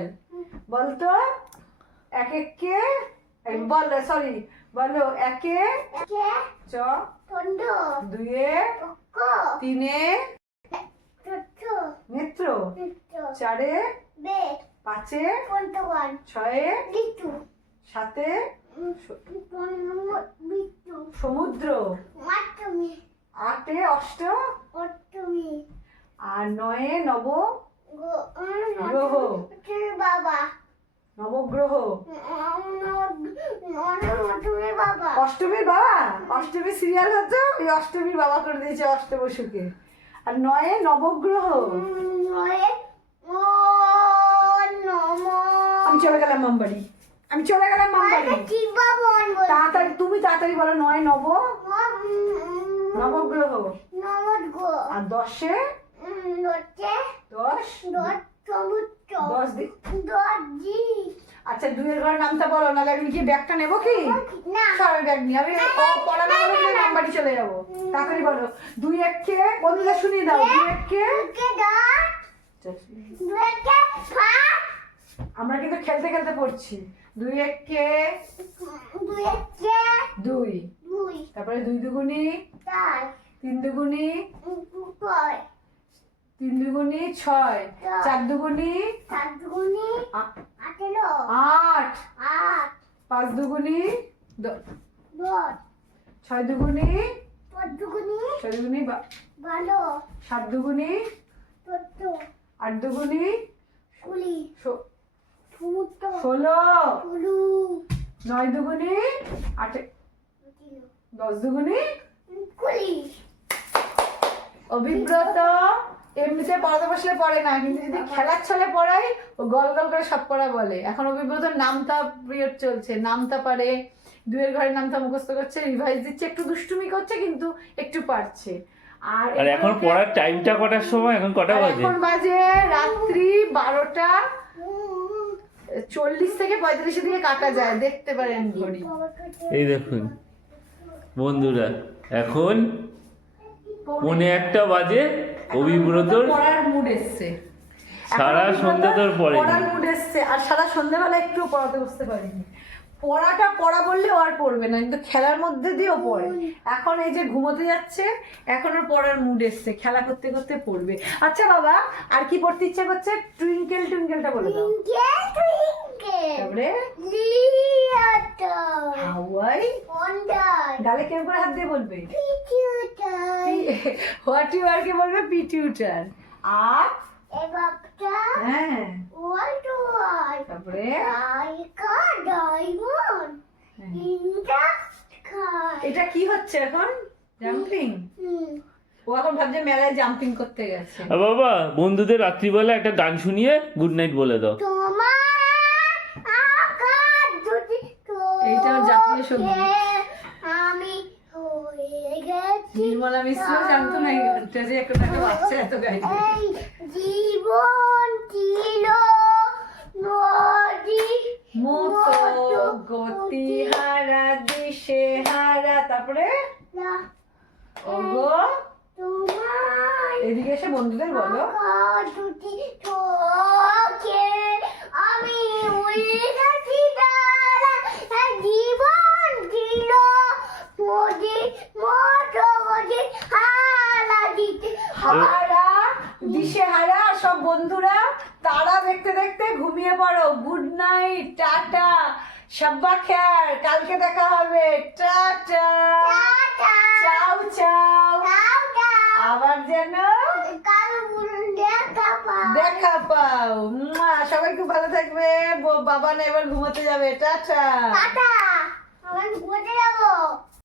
Serial বলতো এক কে বল sorry বলো একে চ দুয়ে তিনে নেত্র চারে পাঁচে ছয়ে সাতে সমুদ্র আটে অষ্ট আর নয়ে নবগ্রহ অষ্টমীর বাবা অষ্টমী সিরিয়াল হচ্ছে ওই অষ্টমীর বাবা করে দিয়েছে অষ্টবসুকে আর নয়ে নবগ্রহ আমি চলে গেলাম মামবাড়ি তাড়াতাড়ি তুমি তাড়াতাড়ি বলো নয় নবগ্রহ আর দশে 10 আচ্ছা দুয়ের ঘর নামটা বলো নাহলে আমি কি ব্যাগটা নেবো কি সবাই ব্যাগ নিয়ে আমি পড়ানো বলে নাম্বারই চলে যাবো তাড়াতাড়ি বলো 2 1 কে বন্ধুরা শুনিয়ে দাও 2 1 কে আমরা কিন্তু খেলতে খেলতে পড়ছি 2 1 কে 2 তারপরে 2 দুগুনি 3 দুগুনি 3 দুগুনি 6 4 দুগুনি 8 5 দুগুনি 10 6 দুগুনি 6 দুগুনি 12 7 দুগুনি 8 দুগুনি 16 9 দুগুনি 8 10 দুগুনি 20 অভিব্রত এমনিতে পড়াতে বসলে পড়ে না কিন্তু যদি খেলার ছলে পড়াই ও গল গল করে সব পড়া বলে এখন অভিব্রত নামতা পিরিয়ড চলছে নামতা পারে দুয়ের ঘরের নামতা মুখস্থ করছে রিভাইজ দিচ্ছে একটু দুষ্টুমি করছে কিন্তু একটু পারছে আর এখন পড়ার টাইমটা কটার সময় এখন কটা বাজে এখন বাজে রাত্রি 12টা 40 থেকে 45 দিকে কাটা যায় দেখতে পারেন ঘড়ি এই দেখুন বন্ধুরা এখন 1:45 বাজে অভিব্রতর পড়ার মুড এসছে সারা সন্ধ্যা তোর পড়ে পড়ার মুড এসছে আর সারা সন্ধ্যাবেলা একটু পড়াতে বসতে পারিনি পড়া বললেও আর পড়বে না কিন্তু খেলার মধ্যে দিয়েও পড়ে এখন এই যে ঘুমোতে যাচ্ছে এখন ওর পড়ার মুড এসছে খেলা করতে করতে পড়বে আচ্ছা বাবা আর কি পড়তে ইচ্ছা করছে টুইঙ্কেল টুইঙ্কেলটা বলে দাও তারপরে হাওয়াই গালে কেমন করে হাত দিয়ে বলবে হোয়াট ইউ আর কে বলবে পিটিউটার আর হ্যাঁ তারপরে এটা কি হচ্ছে এখন জাম্পিং ও এখন ভাবছে মেলায় জাম্পিং করতে গেছে বাবা বন্ধুদের রাত্রিবেলা একটা গান শুনিয়ে গুড নাইট বলে দাও এইটা জাতীয় সঙ্গীত নির্মলা মিশ্র জানতো না এই গানটা যে একটা বাচ্চা এত গাইবে জীবন ছিল নদী মতো গতি হারা দিশে হারা তারপরে ওগো তোমার এদিকে এসে বন্ধুদের বলো দুটি চোখে আমি উড়ে গেছি তারা জীবন ছিল নদী মতো গতি হারা দিতে হারা দিশে হারা সব বন্ধুরা তারা দেখতে দেখতে ঘুমিয়ে পড়ো গুড নাইট টাটা শাব্বা খের কালকে দেখা হবে টাটা চাও চাও আবার যেন দেখা পাও সবাই খুব ভালো থাকবে বাবা না এবার ঘুমোতে যাবে টাটা টাটা আমি ঘুমোতে যাবো।